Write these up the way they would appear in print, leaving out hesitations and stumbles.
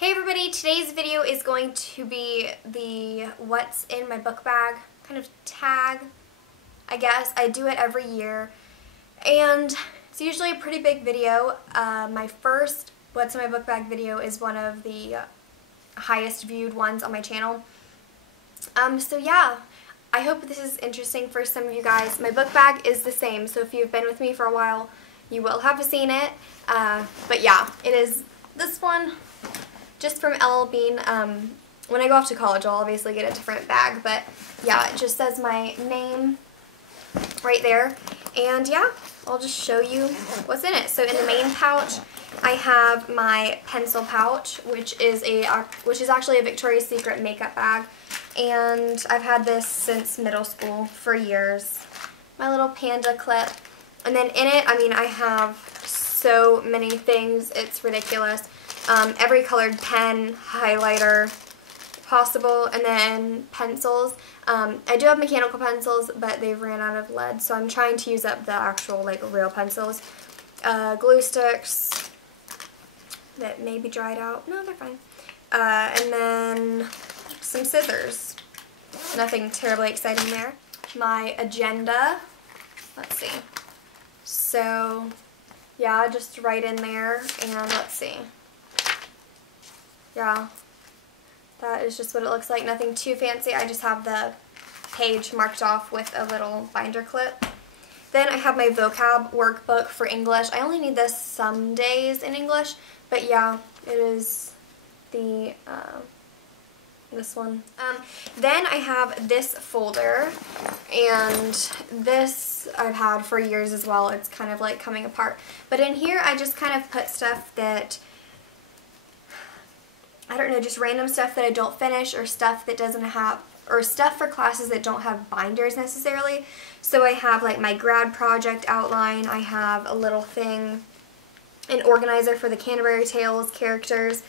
Hey everybody, today's video is going to be the what's in my book bag kind of tag, I guess. I do it every year and it's usually a pretty big video. My first what's in my book bag video is one of the highest viewed ones on my channel. So yeah, I hope this is interesting for some of you guys. My book bag is the same, so if you've been with me for a while, you will have seen it. But yeah, it is this one. Just from LL Bean. When I go off to college, I'll obviously get a different bag, but yeah, it just says my name right there. And yeah, I'll just show you what's in it. So in the main pouch, I have my pencil pouch, which is actually a Victoria's Secret makeup bag, and I've had this since middle school for years. My little panda clip, and then in it, I have so many things. It's ridiculous. Every colored pen, highlighter possible, and then pencils. I do have mechanical pencils, but they've ran out of lead, so I'm trying to use up the actual, real pencils. Glue sticks that may be dried out. No, they're fine. And then some scissors. Nothing terribly exciting there. My agenda. Let's see. So, yeah, just right in there, and let's see. Yeah, that is just what it looks like. Nothing too fancy. I just have the page marked off with a little binder clip. Then I have my vocab workbook for English. I only need this some days in English, but yeah, it is the this one. Then I have this folder, and this I've had for years as well. It's kind of like coming apart. But in here I just kind of put stuff that, I don't know, just random stuff that I don't finish, or stuff that doesn't have, or stuff for classes that don't have binders necessarily. So I have like my grad project outline, I have a little thing, an organizer for the Canterbury Tales characters,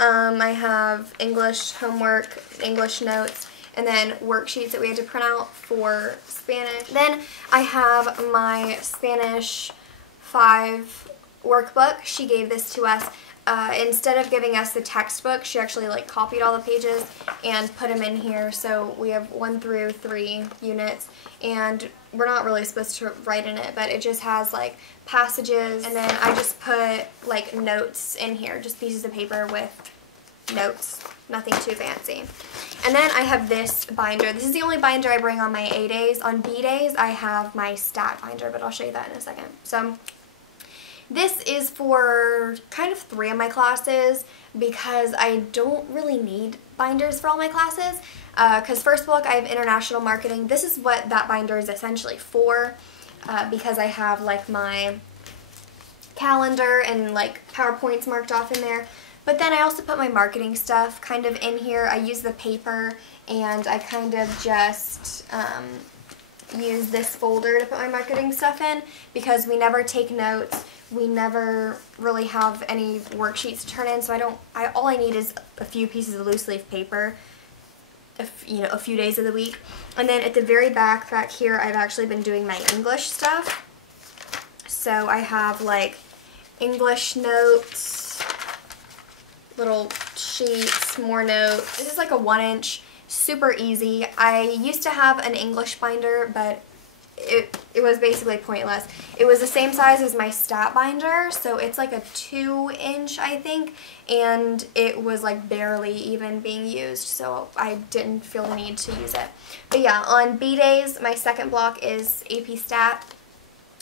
I have English homework, English notes, and then worksheets that we had to print out for Spanish. Then I have my Spanish 5 workbook. She gave this to us. Instead of giving us the textbook, she actually copied all the pages and put them in here. So we have 1 through 3 units, and we're not really supposed to write in it, but it just has passages, and then I just put notes in here, just pieces of paper with notes, nothing too fancy. And then I have this binder. This is the only binder I bring on my A days. On B days, I have my stat binder, but I'll show you that in a second. So this is for kind of 3 of my classes because I don't really need binders for all my classes. Because first book, I have international marketing. This is what that binder is essentially for, because I have my calendar and PowerPoints marked off in there. But then I also put my marketing stuff kind of in here. I use the paper, and I kind of just use this folder to put my marketing stuff in because we never take notes. We never really have any worksheets to turn in, so all I need is a few pieces of loose leaf paper, a few days of the week. And then at the very back here, I've actually been doing my English stuff. So I have English notes, little sheets, more notes. This is a 1-inch, super easy. I used to have an English binder, but it was basically pointless. It was the same size as my stat binder, so it's a 2-inch, I think, and it was barely even being used, so I didn't feel the need to use it. But yeah, on B days, my second block is AP Stat,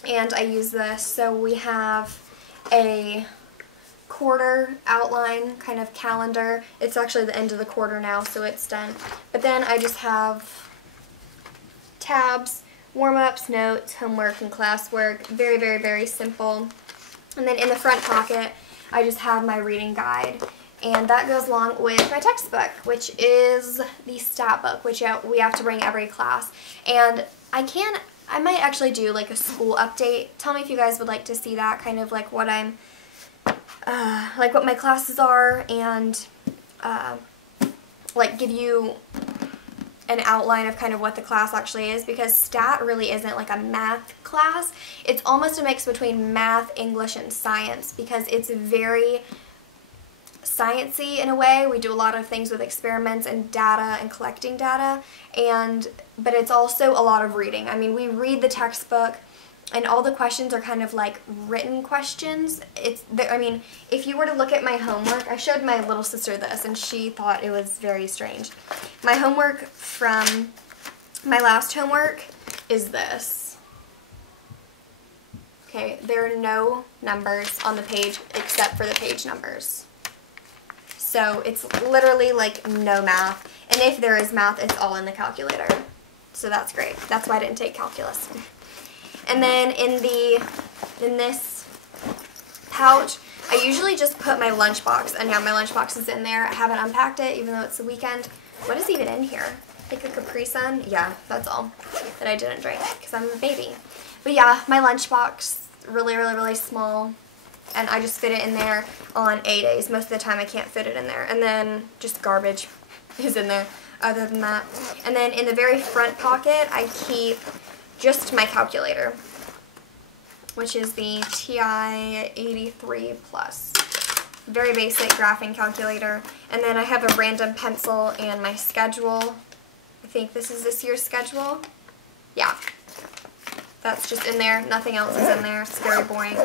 and I use this. So we have a quarter outline kind of calendar. It's actually the end of the quarter now, so it's done. But then I just have tabs, warm-ups, notes, homework, and classwork. Very, very, very simple. And then in the front pocket, I just have my reading guide. And that goes along with my textbook, which is the stat book, which we have to bring every class. And I might actually do a school update. Tell me if you guys would like to see that, kind of what I'm, what my classes are, and give you an outline of kind of what the class actually is, because stat really isn't a math class. It's almost a mix between math, English, and science, because it's very sciencey in a way. We do a lot of things with experiments and data and collecting data, but it's also a lot of reading. I mean, we read the textbook, and all the questions are kind of like written questions. I mean, if you were to look at my homework, I showed my little sister this, and she thought it was very strange. My homework from my last homework is this. Okay, there are no numbers on the page except for the page numbers. So it's literally like no math, and if there is math, it's all in the calculator. So that's great. That's why I didn't take calculus. And then in this pouch, I usually just put my lunchbox, and yeah, my lunchbox is in there. I haven't unpacked it, even though it's the weekend. What is even in here? Like a Capri Sun? Yeah, that's all that I didn't drink, because I'm a baby. But yeah, my lunchbox, really small, and I just fit it in there on A days. Most of the time I can't fit it in there. And then just garbage is in there other than that. And then in the very front pocket, I keep just my calculator, which is the TI-83 Plus. Very basic graphing calculator. And then I have a random pencil and my schedule. I think this is this year's schedule. Yeah. That's just in there. Nothing else is in there. It's very boring.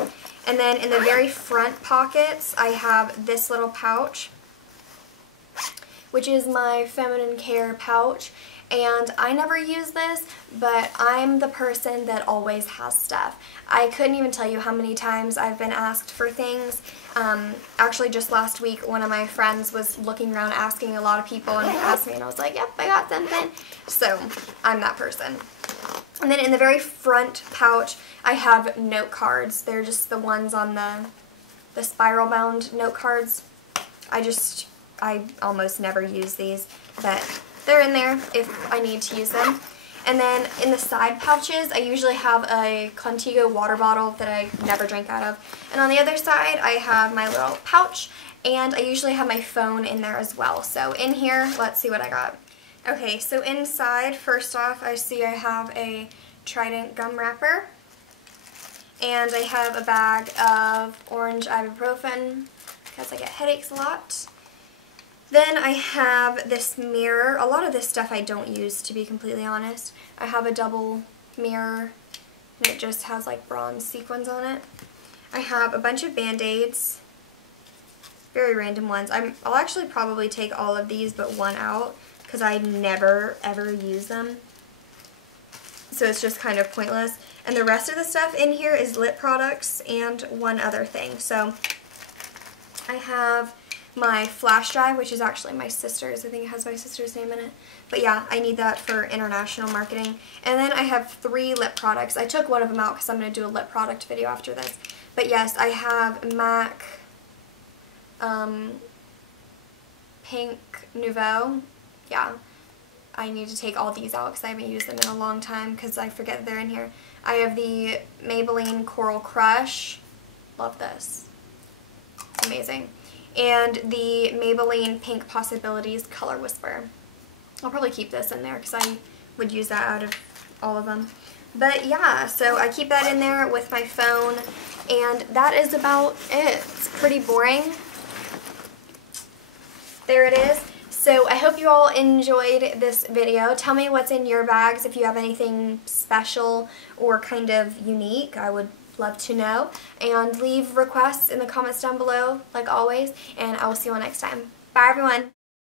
And then in the very front pockets, I have this little pouch, which is my feminine care pouch. And I never use this, but I'm the person that always has stuff. I couldn't even tell you how many times I've been asked for things. Actually, just last week, one of my friends was looking around asking a lot of people and asked me, and I was like, yep, I got something. So I'm that person. And then in the very front pouch, I have note cards. They're just the ones on the spiral bound note cards. I almost never use these, but they're in there if I need to use them. And then in the side pouches, I usually have a Contigo water bottle that I never drink out of. And on the other side, I have my little pouch, and I usually have my phone in there as well. So in here, let's see what I got. Okay, so inside, first off, I see I have a Trident gum wrapper. And I have a bag of orange ibuprofen because I get headaches a lot. Then I have this mirror. A lot of this stuff I don't use, to be completely honest. I have a double mirror, and it just has like bronze sequins on it. I have a bunch of Band-Aids, very random ones. I'll actually probably take all of these but one out, because I never ever use them. So it's just kind of pointless. And the rest of the stuff in here is lip products and one other thing. So I have my flash drive, which is actually my sister's. I think it has my sister's name in it. But yeah, I need that for international marketing. And then I have 3 lip products. I took one of them out because I'm going to do a lip product video after this. But yes, I have MAC Pink Nouveau. Yeah, I need to take all these out because I haven't used them in a long time because I forget that they're in here. I have the Maybelline Coral Crush. Love this. It's amazing. And the Maybelline Pink Possibilities Color Whisper. I'll probably keep this in there because I would use that out of all of them. But yeah, so I keep that in there with my phone, and that is about it. It's pretty boring. There it is. So I hope you all enjoyed this video. Tell me what's in your bags if you have anything special or kind of unique. I would love to know. And leave requests in the comments down below, like always, and I will see you all next time. Bye, everyone.